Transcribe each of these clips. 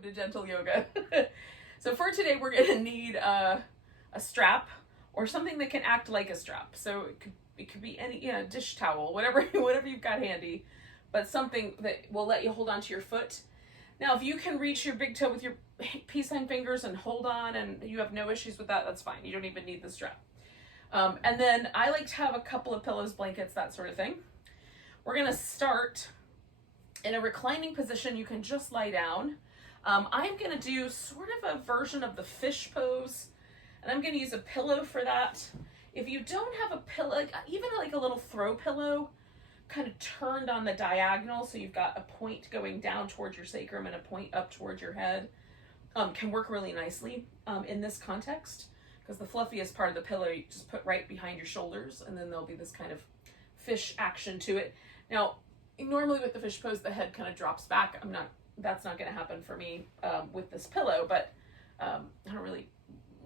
welcome to Gentle Yoga. So for today, we're going to need a strap or something that can act like a strap. So it could be any, dish towel, whatever you've got handy, but something that will let you hold onto your foot. Now, if you can reach your big toe with your peace sign fingers and hold on and you have no issues with that, that's fine. You don't even need the strap. And then I like to have a couple of pillows, blankets, that sort of thing. We're going to start in a reclining position. You can just lie down. I'm going to do sort of a version of the fish pose, and I'm going to use a pillow for that. If you don't have a pillow, even like a little throw pillow, kind of turned on the diagonal, so you've got a point going down towards your sacrum and a point up towards your head, can work really nicely in this context, because the fluffiest part of the pillow you just put right behind your shoulders, and then there'll be this kind of fish action to it. Now, normally with the fish pose, the head kind of drops back. That's not going to happen for me with this pillow, but I don't really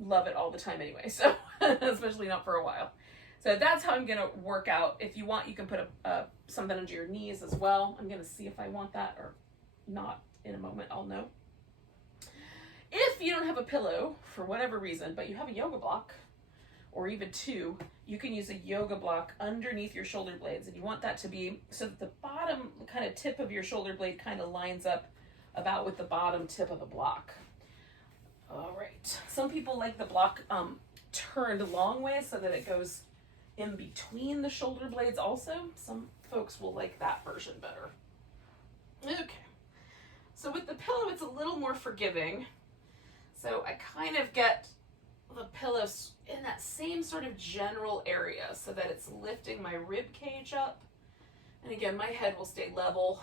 love it all the time anyway, so especially not for a while. So that's how I'm going to work out. If you want, you can put something under your knees as well. I'm going to see if I want that or not in a moment. I'll know. If you don't have a pillow for whatever reason, but you have a yoga block or even two, you can use a yoga block underneath your shoulder blades, and you want that to be so that the bottom kind of tip of your shoulder blade kind of lines up about with the bottom tip of the block. All right. Some people like the block turned long way so that it goes in between the shoulder blades also. Some folks will like that version better. Okay. So with the pillow, it's a little more forgiving. So I kind of get the pillow in that same sort of general area so that it's lifting my rib cage up. And again, my head will stay level.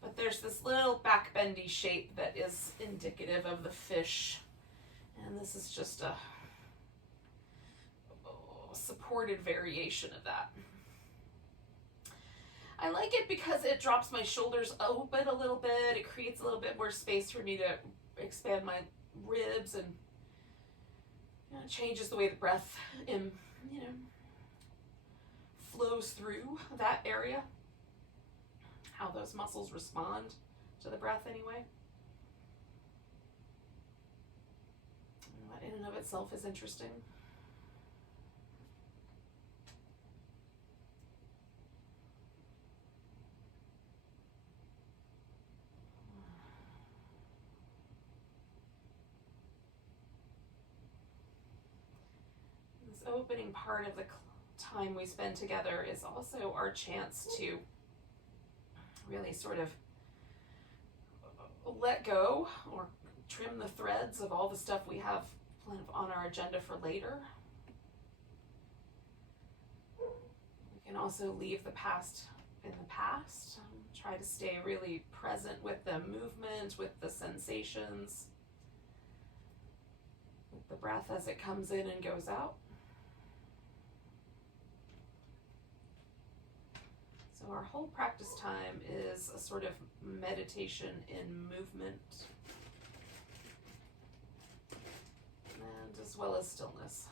But there's this little back bendy shape that is indicative of the fish. And this is just a supported variation of that. I like it because it drops my shoulders open a little bit. It creates a little bit more space for me to expand my ribs, and changes the way the breath flows through that area. How those muscles respond to the breath anyway. And that in and of itself is interesting. This opening part of the time we spend together is also our chance to really sort of let go or trim the threads of all the stuff we have kind of on our agenda for later. We can also leave the past in the past. Try to stay really present with the movement, with the sensations, with the breath as it comes in and goes out. So our whole practice time is a sort of meditation in movement, and as well as stillness.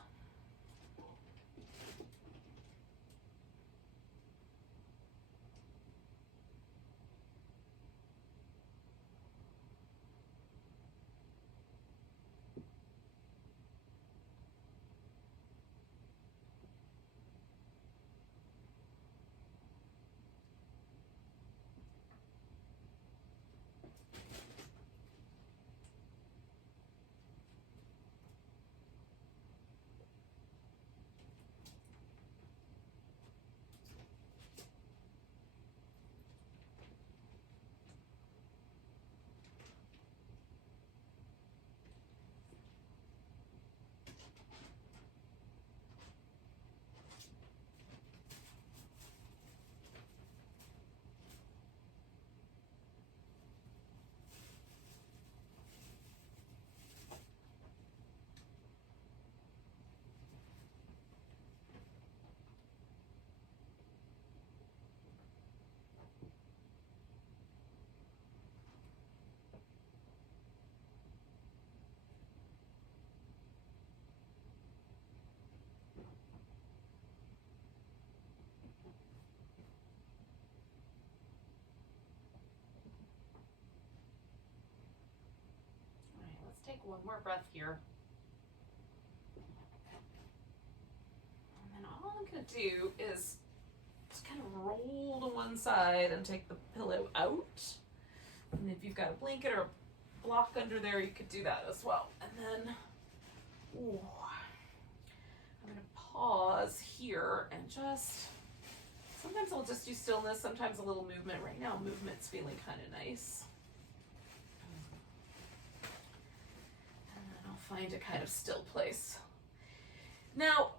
take one more breath here. And then all I'm going to do is just kind of roll to one side and take the pillow out. And if you've got a blanket or a block under there, you could do that as well. And then, ooh, I'm going to pause here and just, sometimes I'll just do stillness, sometimes a little movement. Right now, movement's feeling kind of nice. And then I'll find a kind of still place. Now,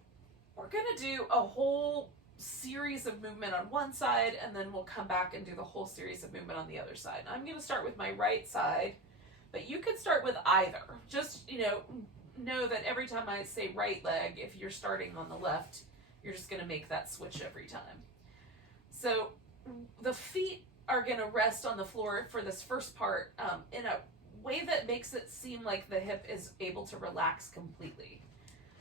we're going to do a whole series of movement on one side, and then we'll come back and do the whole series of movement on the other side. I'm going to start with my right side, but you could start with either. Just, know that every time I say right leg, if you're starting on the left, you're just going to make that switch every time. So the feet are going to rest on the floor for this first part in a way that makes it seem like the hip is able to relax completely.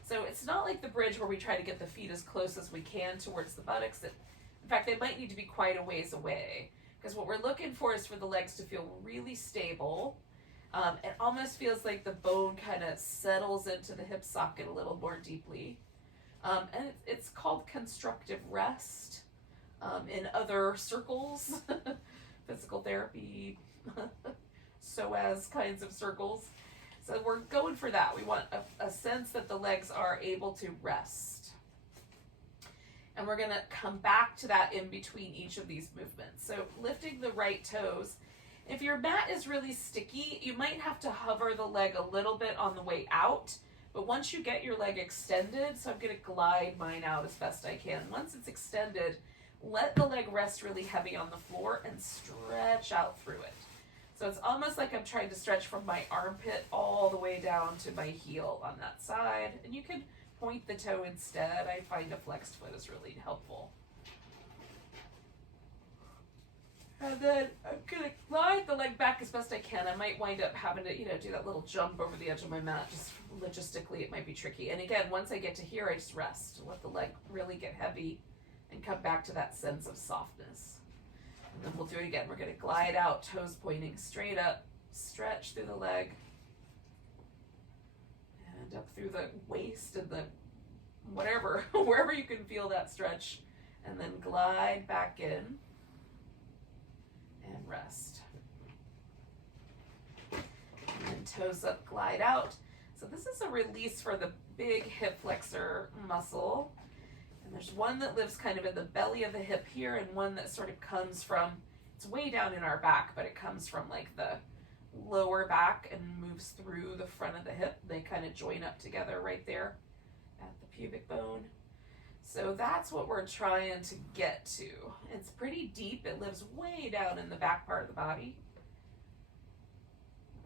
So it's not like the bridge where we try to get the feet as close as we can towards the buttocks. In fact, they might need to be quite a ways away, because what we're looking for is for the legs to feel really stable. It almost feels like the bone kind of settles into the hip socket a little more deeply. And it's called constructive rest in other circles, physical therapy, psoas kinds of circles. So we're going for that. We want a sense that the legs are able to rest. And we're going to come back to that in between each of these movements. So lifting the right toes. If your mat is really sticky, you might have to hover the leg a little bit on the way out. But once you get your leg extended, so I'm going to glide mine out as best I can. Once it's extended, let the leg rest really heavy on the floor and stretch out through it. So it's almost like I'm trying to stretch from my armpit all the way down to my heel on that side. And you can point the toe instead. I find a flexed foot is really helpful. And then I'm going to glide the leg back as best I can. I might wind up having to, do that little jump over the edge of my mat. Just logistically, it might be tricky. And again, once I get to here, I just rest. Let the leg really get heavy and come back to that sense of softness. And then we'll do it again. We're going to glide out, toes pointing straight up, stretch through the leg, and up through the waist and the whatever, wherever you can feel that stretch, and then glide back in and rest. And then toes up, glide out. So this is a release for the big hip flexor muscle. And there's one that lives kind of in the belly of the hip here, and one that sort of comes from, it's way down in our back, but it comes from like the lower back and moves through the front of the hip. They kind of join up together right there at the pubic bone. So that's what we're trying to get to. It's pretty deep. It lives way down in the back part of the body.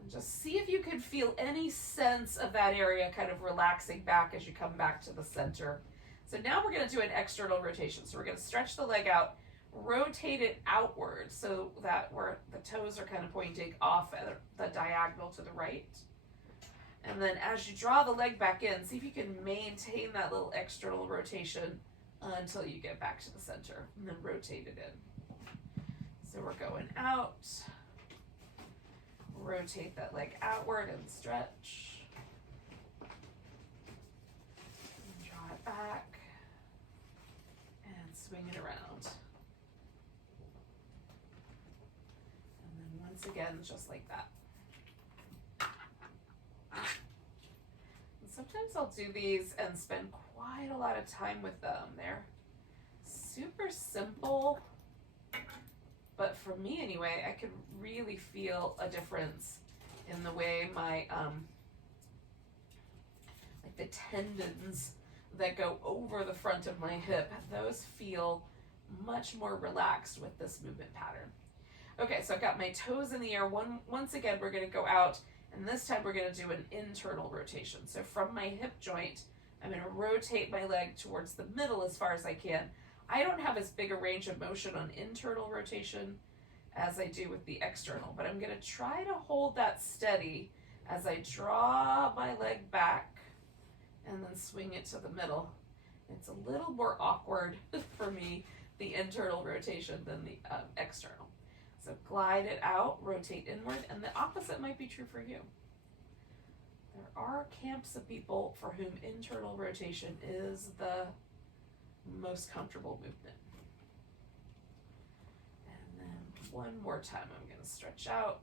And just see if you can feel any sense of that area kind of relaxing back as you come back to the center. So now we're going to do an external rotation. So we're going to stretch the leg out, rotate it outward so that where the toes are kind of pointing off at the diagonal to the right. And then as you draw the leg back in, see if you can maintain that little external rotation until you get back to the center, and then rotate it in. So we're going out, rotate that leg outward and stretch. And draw it back and swing it around. And then once again, just like that. Sometimes I'll do these and spend quite a lot of time with them. They're super simple, but for me anyway, I can really feel a difference in the way my, like the tendons that go over the front of my hip, those feel much more relaxed with this movement pattern. Okay, so I've got my toes in the air. Once again, we're going to go out. And this time we're going to do an internal rotation. So from my hip joint, I'm going to rotate my leg towards the middle as far as I can. I don't have as big a range of motion on internal rotation as I do with the external, but I'm going to try to hold that steady as I draw my leg back and then swing it to the middle. It's a little more awkward for me, the internal rotation, than the external. So glide it out, rotate inward, and the opposite might be true for you. There are camps of people for whom internal rotation is the most comfortable movement. And then one more time, I'm going to stretch out,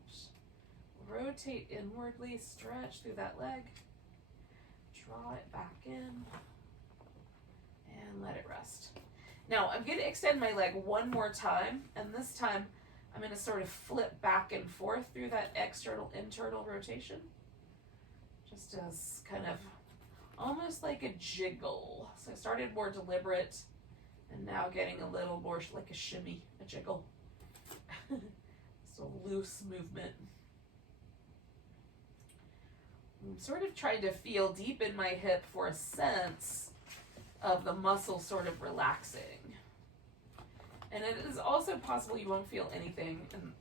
rotate inwardly, stretch through that leg, draw it back in, and let it rest. Now, I'm going to extend my leg one more time, and this time I'm going to sort of flip back and forth through that external-internal rotation, just as kind of almost like a jiggle. So I started more deliberate, and now getting a little more like a shimmy, a jiggle. So loose movement. I'm sort of trying to feel deep in my hip for a sense of the muscle sort of relaxing. And it is also possible you won't feel anything, and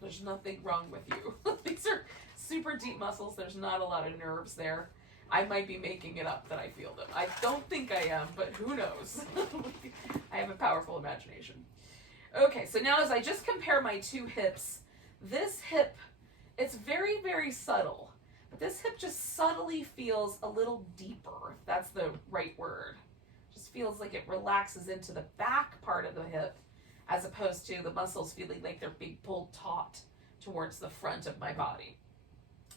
there's nothing wrong with you. These are super deep muscles. There's not a lot of nerves there. I might be making it up that I feel them. I don't think I am, but who knows? I have a powerful imagination. Okay, so now as I just compare my two hips, this hip, it's very, very subtle. But this hip just subtly feels a little deeper, if that's the right word. Just feels like it relaxes into the back part of the hip, as opposed to the muscles feeling like they're being pulled taut towards the front of my body.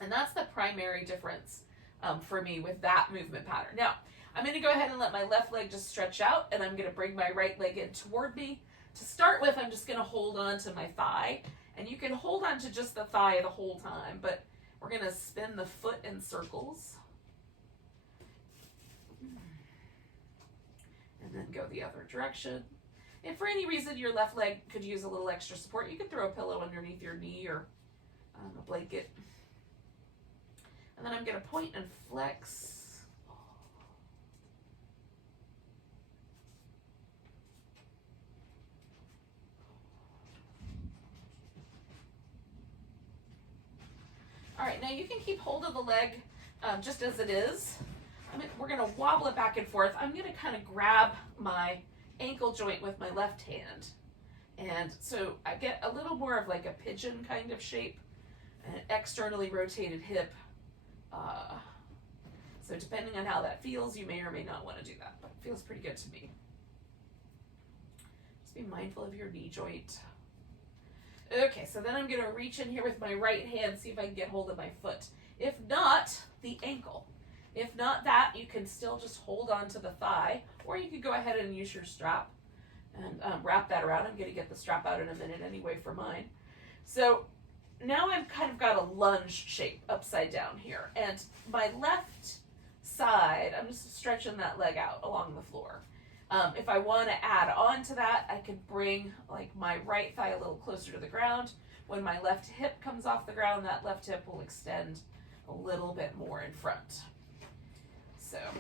And that's the primary difference for me with that movement pattern. Now, I'm going to go ahead and let my left leg just stretch out, and I'm going to bring my right leg in toward me. To start with, I'm just going to hold on to my thigh, and you can hold on to just the thigh the whole time, but we're going to spin the foot in circles. And then go the other direction. If for any reason your left leg could use a little extra support, you could throw a pillow underneath your knee or a blanket. And then I'm going to point and flex. All right, now you can keep hold of the leg just as it is. We're going to wobble it back and forth. I'm going to kind of grab my ankle joint with my left hand. And so I get a little more of like a pigeon kind of shape, an externally rotated hip. So depending on how that feels, you may or may not want to do that, but it feels pretty good to me. Just be mindful of your knee joint. Okay, so then I'm going to reach in here with my right hand, see if I can get hold of my foot. If not, the ankle. If not that, you can still just hold on to the thigh, or you could go ahead and use your strap and wrap that around. I'm going to get the strap out in a minute anyway for mine. So now I've kind of got a lunge shape upside down here, and my left side, I'm just stretching that leg out along the floor. If I want to add on to that, I could bring like my right thigh a little closer to the ground. When my left hip comes off the ground, that left hip will extend a little bit more in front. So I'm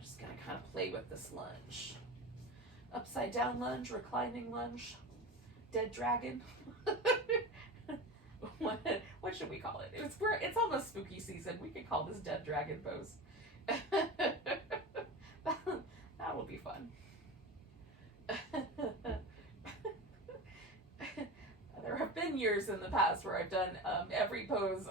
just going to kind of play with this lunge. Upside down lunge, reclining lunge, dead dragon. What should we call it? It's almost spooky season. We could call this dead dragon pose. That will be fun. There have been years in the past where I've done every pose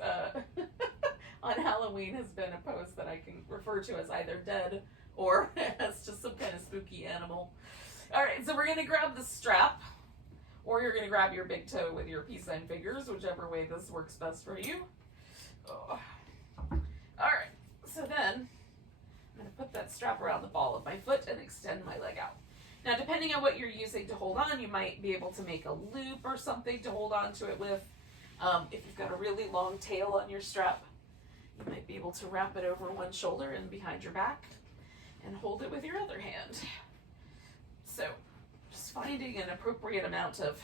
on Halloween has been a pose that I can refer to as either dead or as just some kind of spooky animal. All right, so we're going to grab the strap, or you're going to grab your big toe with your peace sign fingers, whichever way this works best for you. Oh. All right, so then I'm going to put that strap around the ball of my foot and extend my leg out. Now, depending on what you're using to hold on, you might be able to make a loop or something to hold on to it with. If you've got a really long tail on your strap, you might be able to wrap it over one shoulder and behind your back and hold it with your other hand. So just finding an appropriate amount of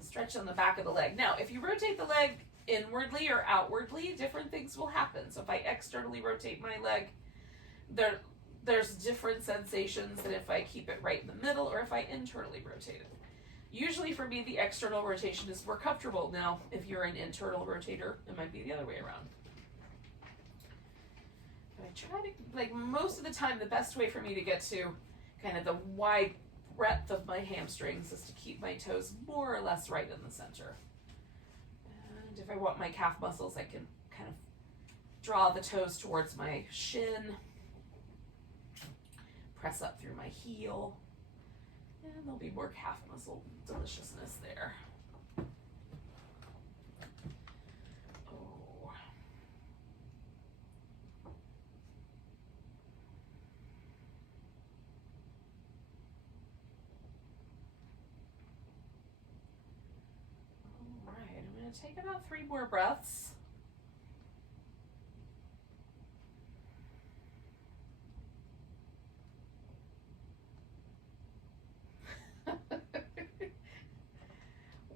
stretch on the back of the leg. Now, if you rotate the leg inwardly or outwardly, different things will happen. So if I externally rotate my leg, there's different sensations than if I keep it right in the middle or if I internally rotate it. Usually for me, the external rotation is more comfortable. Now, if you're an internal rotator, it might be the other way around. But I try to, like most of the time, the best way for me to get to kind of the wide breadth of my hamstrings is to keep my toes more or less right in the center. And And if I want my calf muscles, I can kind of draw the toes towards my shin, press up through my heel, and there'll be more calf muscle deliciousness there. Oh. All right, I'm going to take about 3 more breaths.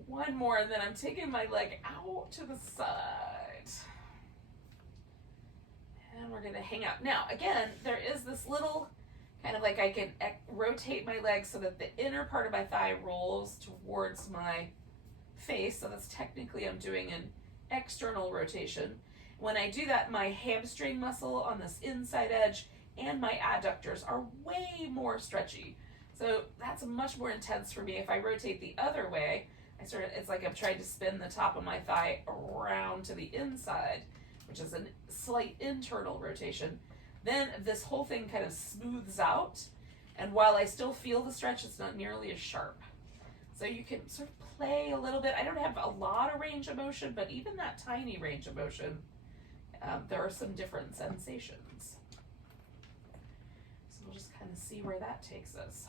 One more, and then I'm taking my leg out to the side. And we're gonna hang out. Now, again, there is this little kind of like I can rotate my leg so that the inner part of my thigh rolls towards my face. So that's technically I'm doing an external rotation. When I do that, my hamstring muscle on this inside edge and my adductors are way more stretchy. So that's much more intense for me. If I rotate the other way, it's like I'm trying to spin the top of my thigh around to the inside, which is a slight internal rotation. Then this whole thing kind of smooths out, and while I still feel the stretch, it's not nearly as sharp. So you can sort of play a little bit. I don't have a lot of range of motion, but even that tiny range of motion, there are some different sensations. So we'll just kind of see where that takes us.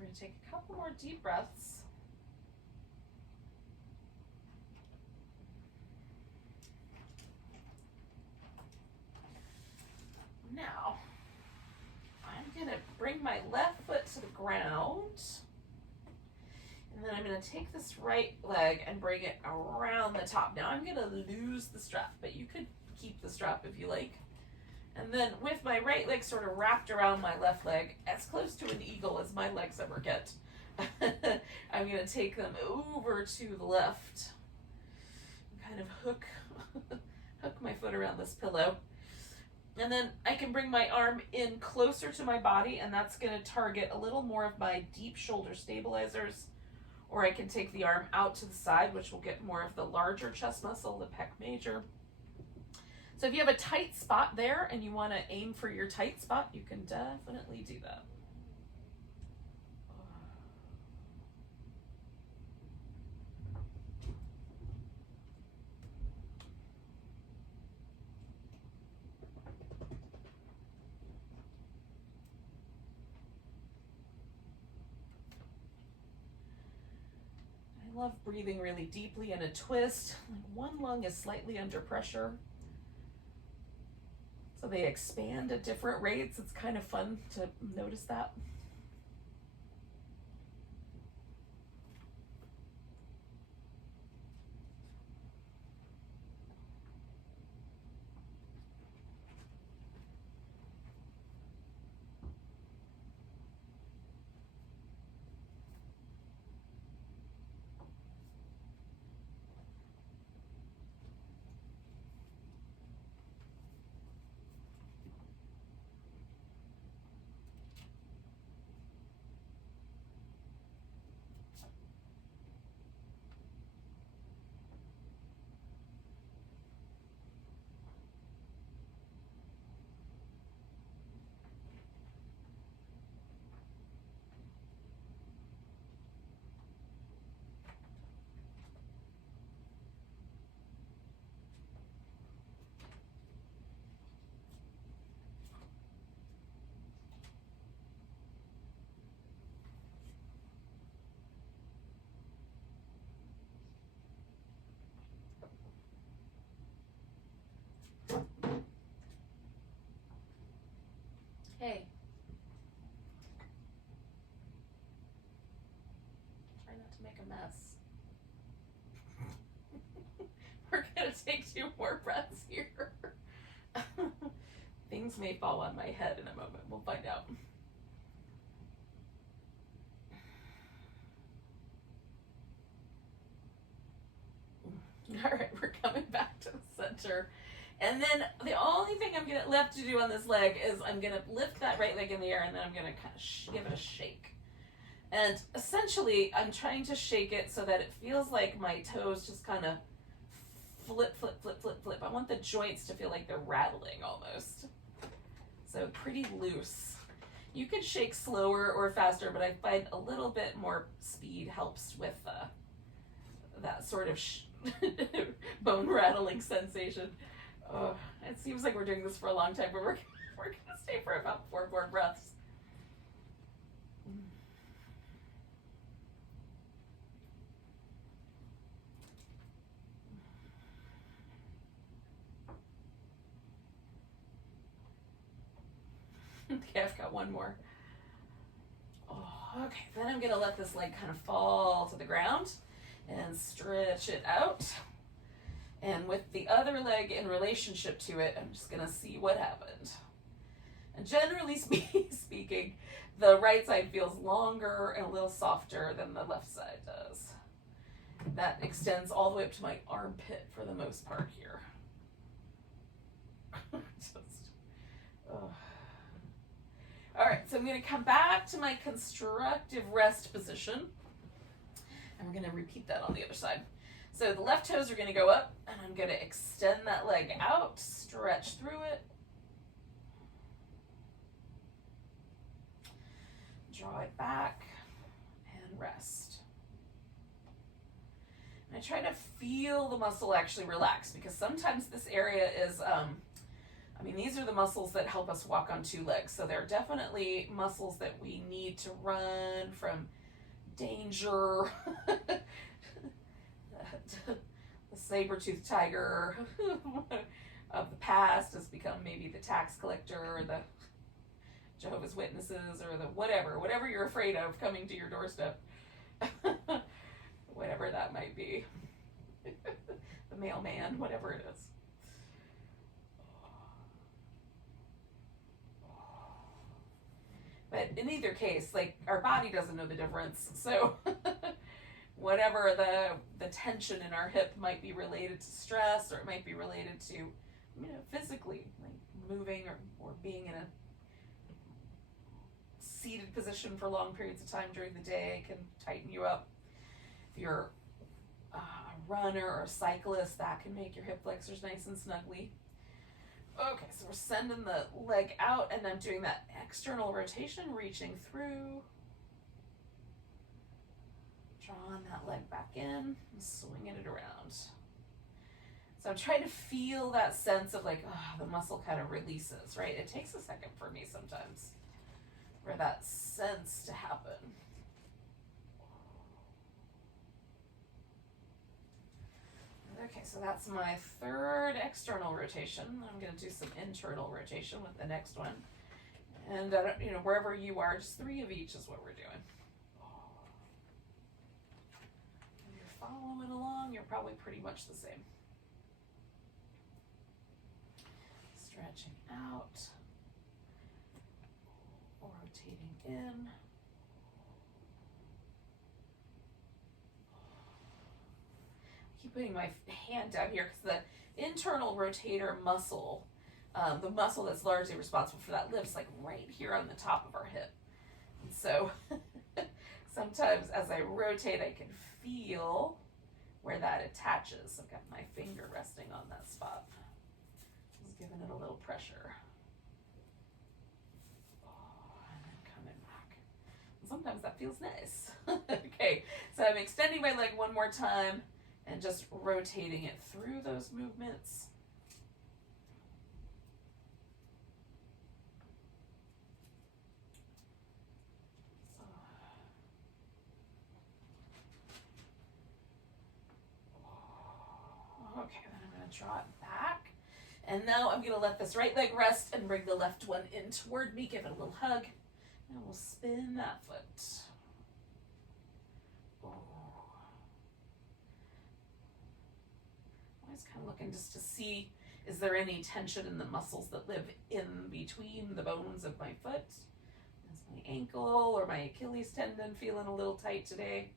We're going to take a couple more deep breaths. Now, I'm going to bring my left foot to the ground, and then I'm going to take this right leg and bring it around the top. Now I'm going to lose the strap, but you could keep the strap if you like. And then with my right leg sort of wrapped around my left leg, as close to an eagle as my legs ever get, I'm going to take them over to the left. Kind of hook my foot around this pillow. And then I can bring my arm in closer to my body, and that's going to target a little more of my deep shoulder stabilizers. Or I can take the arm out to the side, which will get more of the larger chest muscle, the pec major. So if you have a tight spot there and you want to aim for your tight spot, you can definitely do that. I love breathing really deeply in a twist. Like one lung is slightly under pressure. So they expand at different rates. It's kind of fun to notice that. Hey. Try not to make a mess. We're gonna take 2 more breaths here. Things may fall on my head in a moment. We'll find out. All right, we're coming back to the center. And then the only thing I'm gonna left to do on this leg is I'm gonna lift that right leg in the air, and then I'm gonna kind of give it a shake. And essentially, I'm trying to shake it so that it feels like my toes just kind of flip, flip, flip, flip, flip. I want the joints to feel like they're rattling almost. So pretty loose. You can shake slower or faster, but I find a little bit more speed helps with that sort of bone rattling sensation. It seems like we're doing this for a long time, but we're gonna stay for about 4 more breaths. Okay, I've got 1 more. Okay, then I'm gonna let this leg kind of fall to the ground and stretch it out. And with the other leg in relationship to it, I'm just gonna see what happened. And generally speaking, the right side feels longer and a little softer than the left side does. That extends all the way up to my armpit for the most part here. All right, so I'm going to come back to my constructive rest position, and we're going to repeat that on the other side. So the left toes are going to go up, and I'm going to extend that leg out, stretch through it, draw it back, and rest. And I try to feel the muscle actually relax, because sometimes this area is these are the muscles that help us walk on 2 legs. So they're definitely muscles that we need to run from danger. The saber-toothed tiger of the past has become maybe the tax collector or the Jehovah's Witnesses or the whatever you're afraid of coming to your doorstep. Whatever that might be. The mailman, whatever it is. But in either case, like, our body doesn't know the difference. So whatever the tension in our hip might be related to stress, or it might be related to, physically, like moving or being in a seated position for long periods of time during the day can tighten you up. If you're a runner or a cyclist, that can make your hip flexors nice and snuggly. Okay, so we're sending the leg out, and I'm doing that external rotation, reaching through, drawing that leg back in, and swinging it around. So I'm trying to feel that sense of like, the muscle kind of releases, right? It takes a second for me sometimes for that sense to happen. Okay, so that's my 3rd external rotation. I'm going to do some internal rotation with the next one. And, wherever you are, just 3 of each is what we're doing. If you're following along, you're probably pretty much the same. Stretching out, rotating in. Keep putting my hand down here because the internal rotator muscle, the muscle that's largely responsible for that lift's like right here on the top of our hip. And so sometimes as I rotate, I can feel where that attaches. I've got my finger resting on that spot. Just giving it a little pressure. And then coming back. And sometimes that feels nice. Okay, so I'm extending my leg one more time and just rotating it through those movements. Okay, then I'm going to draw it back, And now I'm going to let this right leg rest and bring the left one in toward me, give it a little hug, and we'll spin that foot. Oh. Always kind of looking just to see, is there any tension in the muscles that live in between the bones of my foot? Is my ankle or my Achilles tendon feeling a little tight today?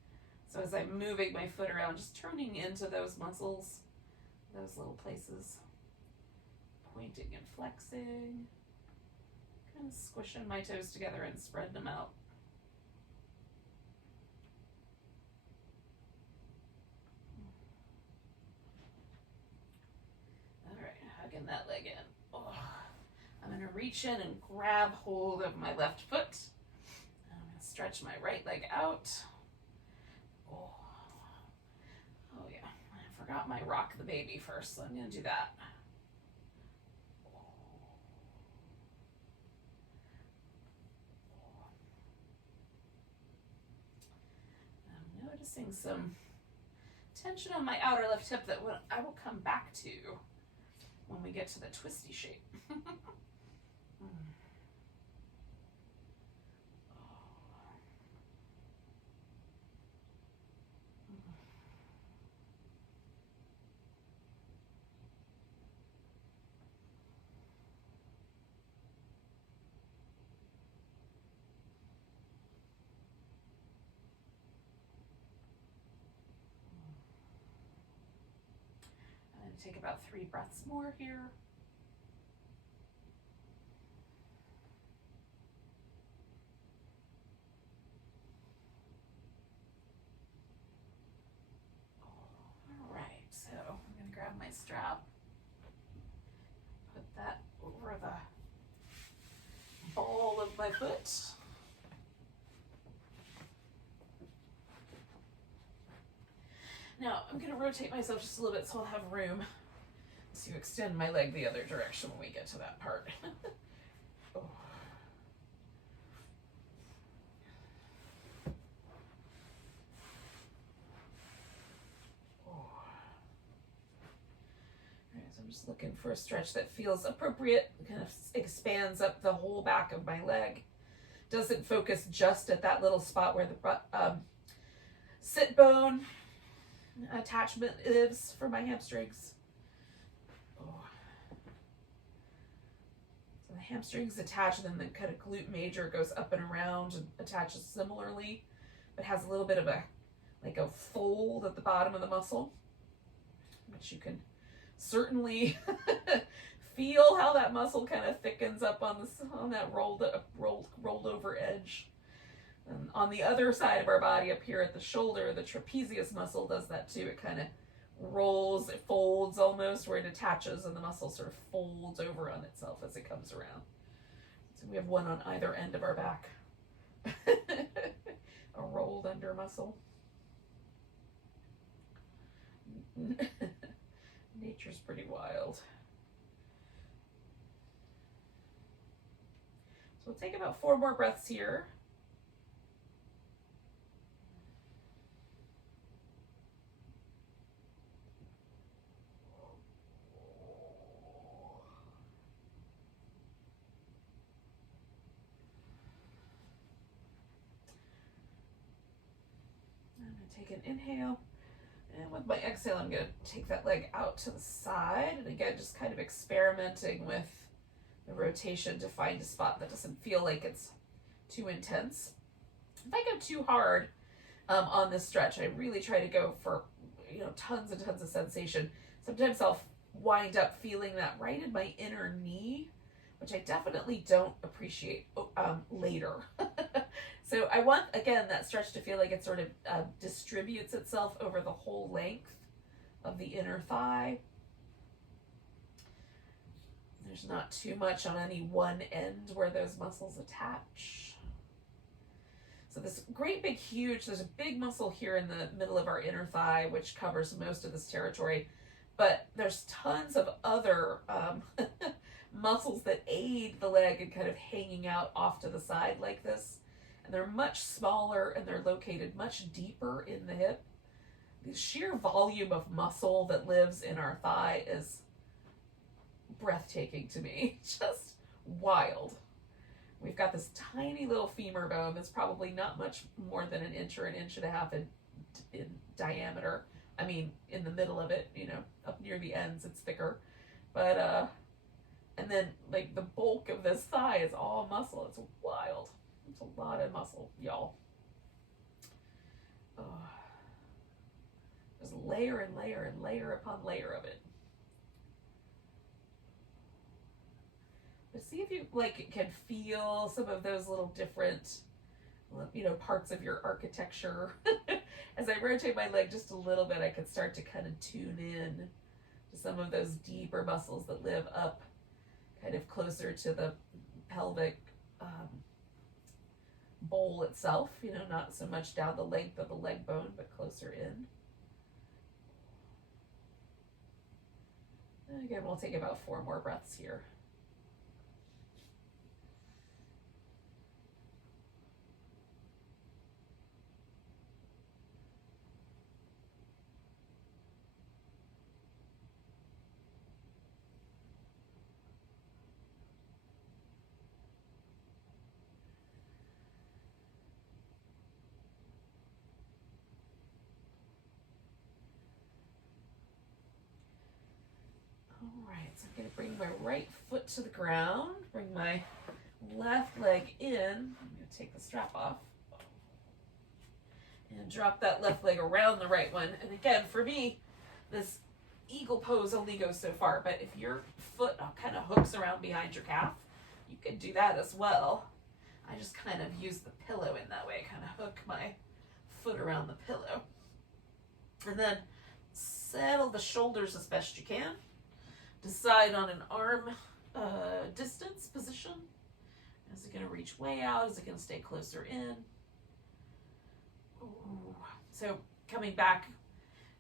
So as I'm moving my foot around, just turning into those muscles, those little places. Pointing and flexing, kind of squishing my toes together and spreading them out. All right, hugging that leg in. Oh, I'm going to reach in and grab hold of my left foot. I'm going to stretch my right leg out. Oh yeah, I forgot my rock the baby first, so I'm going to do that. Noticing some tension on my outer left hip that I will come back to when we get to the twisty shape. Take about 3 breaths more here. All right, so I'm going to grab my strap, put that over the ball of my foot. Now, I'm going to rotate myself just a little bit so I'll have room to extend my leg the other direction when we get to that part. Oh. Oh. All right, so I'm just looking for a stretch that feels appropriate, kind of expands up the whole back of my leg. Doesn't focus just at that little spot where the sit bone attachment is for my hamstrings. Oh. So the hamstrings attach, and then the kind of glute major goes up and around and attaches similarly, but has a little bit of a fold at the bottom of the muscle, which you can certainly feel how that muscle kind of thickens up on that rolled over edge. And on the other side of our body up here at the shoulder, the trapezius muscle does that too. It kind of rolls, it folds almost where it attaches, and the muscle sort of folds over on itself as it comes around. So we have one on either end of our back. A rolled under muscle. Nature's pretty wild. So we'll take about 4 more breaths here. Take an inhale, and with my exhale I'm going to take that leg out to the side, and again just kind of experimenting with the rotation to find a spot that doesn't feel like it's too intense. If I go too hard on this stretch, I really try to go for tons and tons of sensation. Sometimes I'll wind up feeling that right in my inner knee, which I definitely don't appreciate later. So I want, again, that stretch to feel like it sort of distributes itself over the whole length of the inner thigh. There's not too much on any one end where those muscles attach. So this great big huge, there's a big muscle here in the middle of our inner thigh, which covers most of this territory, but there's tons of other muscles that aid the leg in kind of hanging out off to the side like this. And they're much smaller, and they're located much deeper in the hip. The sheer volume of muscle that lives in our thigh is breathtaking to me. Just wild. We've got this tiny little femur bone that's probably not much more than an inch or an inch and a half in diameter. I mean, in the middle of it, you know, up near the ends, it's thicker. But, and then, like, the bulk of this thigh is all muscle. It's wild. It's a lot of muscle, y'all. There's layer and layer and layer upon layer of it. But see if you can feel some of those little different, you know, parts of your architecture. As I rotate my leg just a little bit, I could start to kind of tune in to some of those deeper muscles that live up kind of closer to the pelvic bowl itself, you know, not so much down the length of the leg bone, but closer in. And again, we'll take about 4 more breaths here. Alright, so I'm going to bring my right foot to the ground, bring my left leg in. I'm going to take the strap off and drop that left leg around the right one. And again, for me, this eagle pose only goes so far, but if your foot kind of hooks around behind your calf, you could do that as well. I just kind of use the pillow in that way, kind of hook my foot around the pillow. And then settle the shoulders as best you can. Decide on an arm distance position. Is it going to reach way out? Is it going to stay closer in? Ooh. So coming back,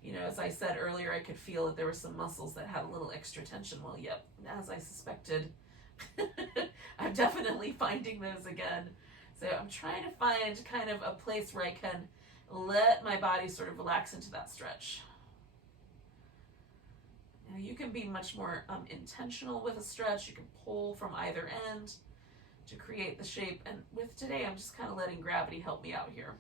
you know, as I said earlier, I could feel that there were some muscles that had a little extra tension. Well, yep, as I suspected, I'm definitely finding those again. So I'm trying to find kind of a place where I can let my body sort of relax into that stretch. Now you can be much more intentional with a stretch. You can pull from either end to create the shape. And with today, I'm just kind of letting gravity help me out here.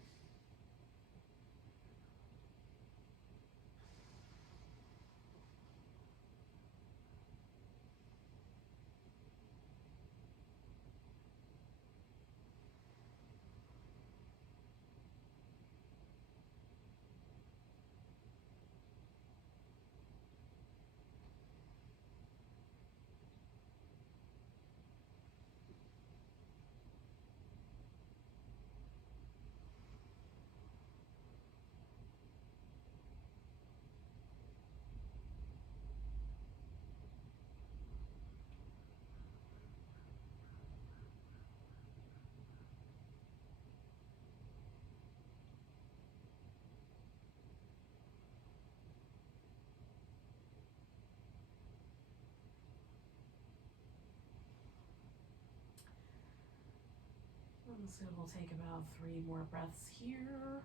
So we'll take about 3 more breaths here.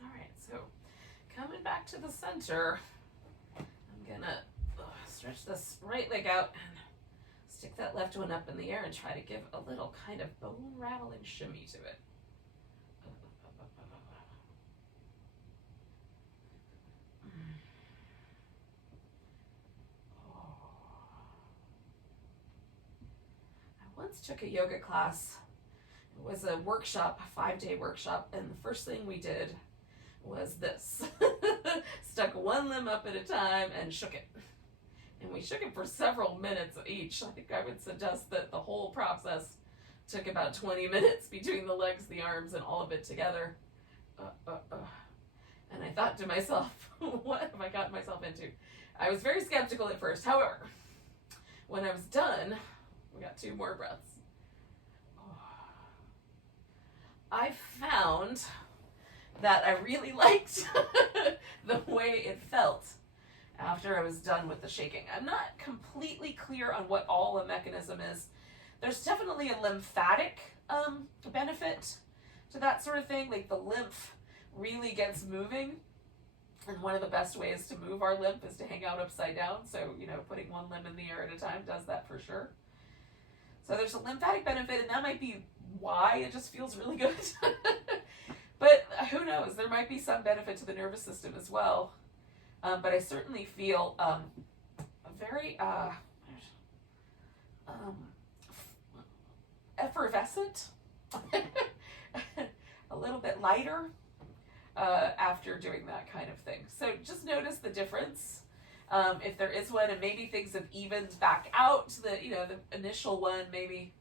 All right, so coming back to the center, I'm gonna stretch this right leg out and stick that left one up in the air and try to give a little kind of bone rattling shimmy to it. I once took a yoga class. It was a workshop, a 5-day workshop, and the first thing we did was this. Stuck one limb up at a time and shook it. And we shook it for several minutes each. I think I would suggest that the whole process took about 20 minutes between the legs, the arms, and all of it together. And I thought to myself, what have I gotten myself into? I was very skeptical at first. However, when I was done, we got 2 more breaths. I found that I really liked the way it felt after I was done with the shaking. I'm not completely clear on what all the mechanism is. There's definitely a lymphatic benefit to that sort of thing. Like the lymph really gets moving. And one of the best ways to move our lymph is to hang out upside down. So, putting one limb in the air at a time does that for sure. So there's a lymphatic benefit, and that might be why it just feels really good. But who knows? There might be some benefit to the nervous system as well. But I certainly feel a very effervescent, a little bit lighter after doing that kind of thing. So just notice the difference. If there is one, and maybe things have evened back out. The initial one, maybe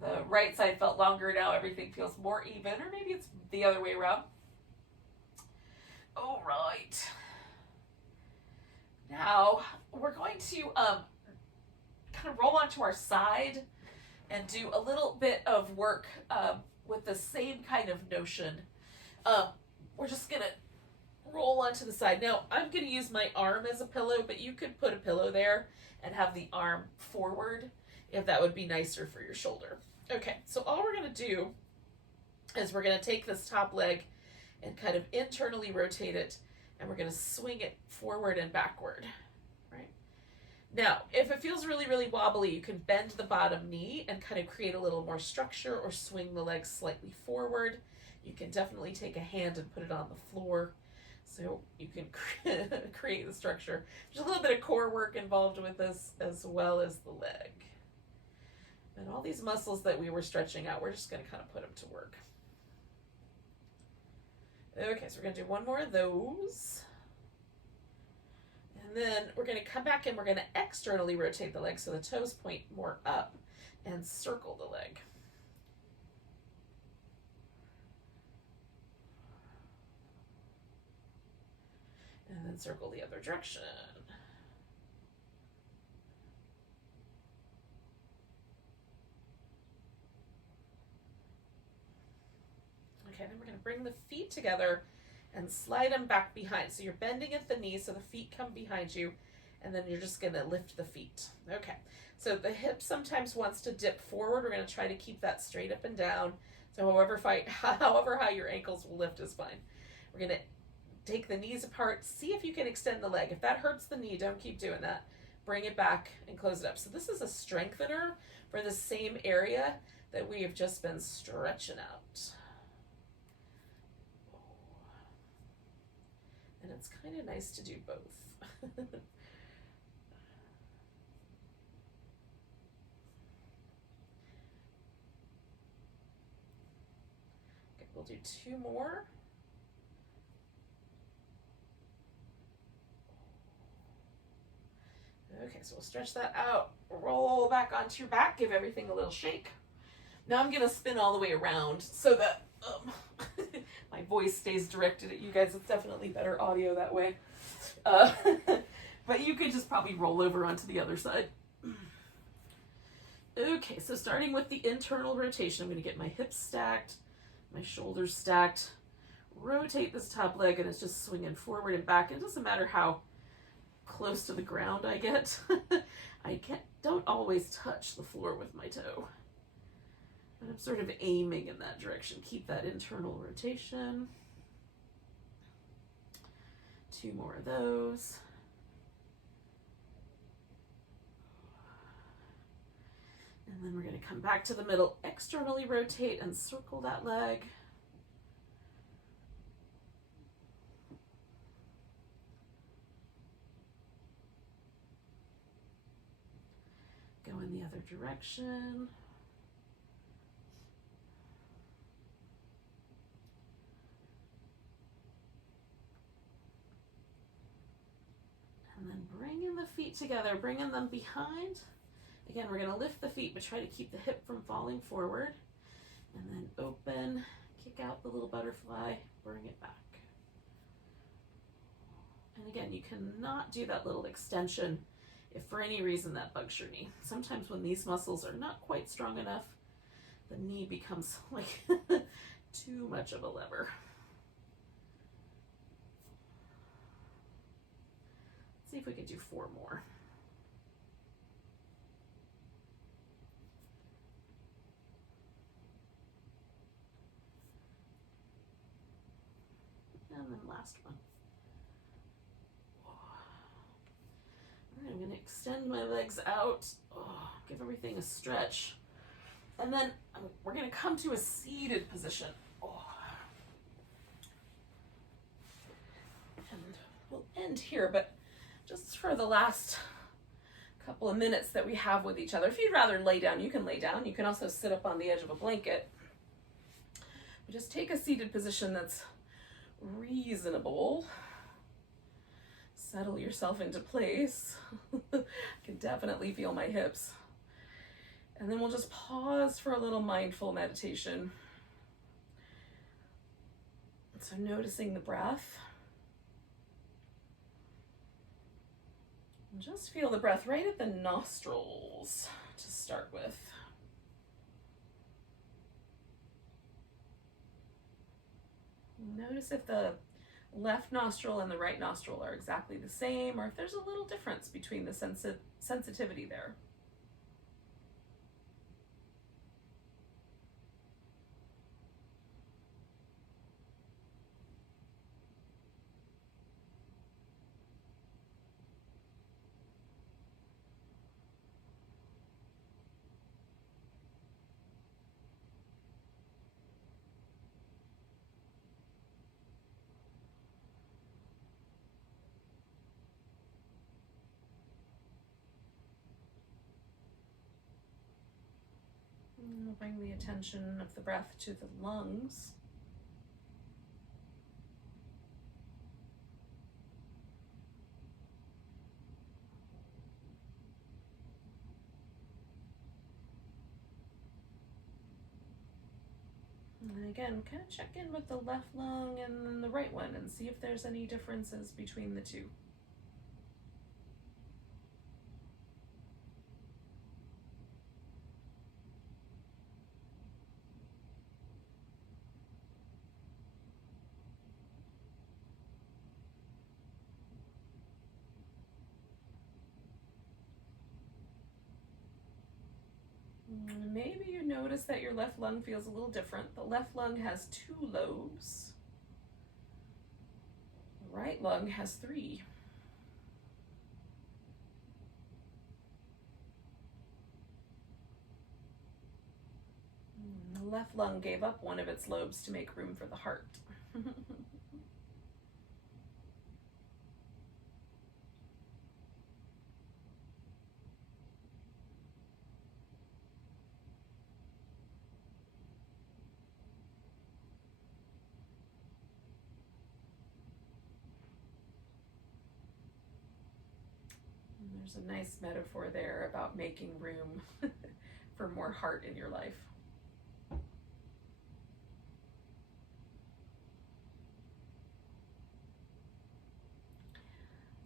the right side felt longer, now everything feels more even, or maybe it's the other way around. All right. Now we're going to kind of roll onto our side and do a little bit of work with the same kind of notion. We're just gonna roll onto the side. Now, I'm going to use my arm as a pillow, but you could put a pillow there and have the arm forward if that would be nicer for your shoulder. Okay, so all we're going to do is we're going to take this top leg and kind of internally rotate it, and we're going to swing it forward and backward, right? Now, if it feels really, really wobbly, you can bend the bottom knee and kind of create a little more structure, or swing the legs slightly forward. You can definitely take a hand and put it on the floor, so you can create the structure. There's a little bit of core work involved with this, as well as the leg. And all these muscles that we were stretching out, we're just going to kind of put them to work. Okay, so we're going to do one more of those. And then we're going to come back and we're going to externally rotate the leg so the toes point more up, and circle the leg. And then circle the other direction. Okay, then we're going to bring the feet together and slide them back behind. So you're bending at the knees so the feet come behind you, and then you're just going to lift the feet. Okay, so the hip sometimes wants to dip forward. We're going to try to keep that straight up and down. So however high your ankles will lift is fine. We're going to take the knees apart. See if you can extend the leg. If that hurts the knee, don't keep doing that. Bring it back and close it up. So this is a strengthener for the same area that we have just been stretching out. And it's kind of nice to do both. Okay, we'll do two more. Okay, so we'll stretch that out, roll back onto your back, give everything a little shake. Now I'm gonna spin all the way around so that my voice stays directed at you guys. It's definitely better audio that way. But you could just probably roll over onto the other side. Okay, so starting with the internal rotation, I'm gonna get my hips stacked, my shoulders stacked, rotate this top leg, and it's just swinging forward and back. It doesn't matter how close to the ground I get. Don't always touch the floor with my toe, but I'm sort of aiming in that direction. Keep that internal rotation. Two more of those. And then we're going to come back to the middle, externally rotate and circle that leg. Go in the other direction. And then bringing the feet together, bringing them behind. Again, we're going to lift the feet, but try to keep the hip from falling forward. And then open, kick out the little butterfly, bring it back. And again, you cannot do that little extension if for any reason that bugs your knee. Sometimes when these muscles are not quite strong enough, the knee becomes like too much of a lever. Let's see if we can do 4 more. And then last one. All right, I'm going to extend my legs out, give everything a stretch. And then we're going to come to a seated position. And we'll end here, but just for the last couple of minutes that we have with each other, if you'd rather lay down, you can lay down. You can also sit up on the edge of a blanket. But just take a seated position that's reasonable. Settle yourself into place. I can definitely feel my hips. And then we'll just pause for a little mindful meditation. So noticing the breath. And just feel the breath right at the nostrils to start with. Notice if the left nostril and the right nostril are exactly the same, or if there's a little difference between the sensitivity there. We'll bring the attention of the breath to the lungs. And again, kind of check in with the left lung and the right one and see if there's any differences between the two. Maybe you notice that your left lung feels a little different. The left lung has 2 lobes. The right lung has 3. The left lung gave up one of its lobes to make room for the heart. There's a nice metaphor there about making room for more heart in your life.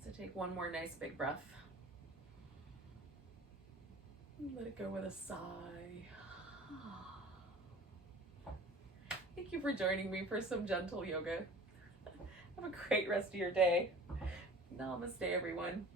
So take one more nice big breath. Let it go with a sigh. Thank you for joining me for some gentle yoga. Have a great rest of your day. Namaste, everyone.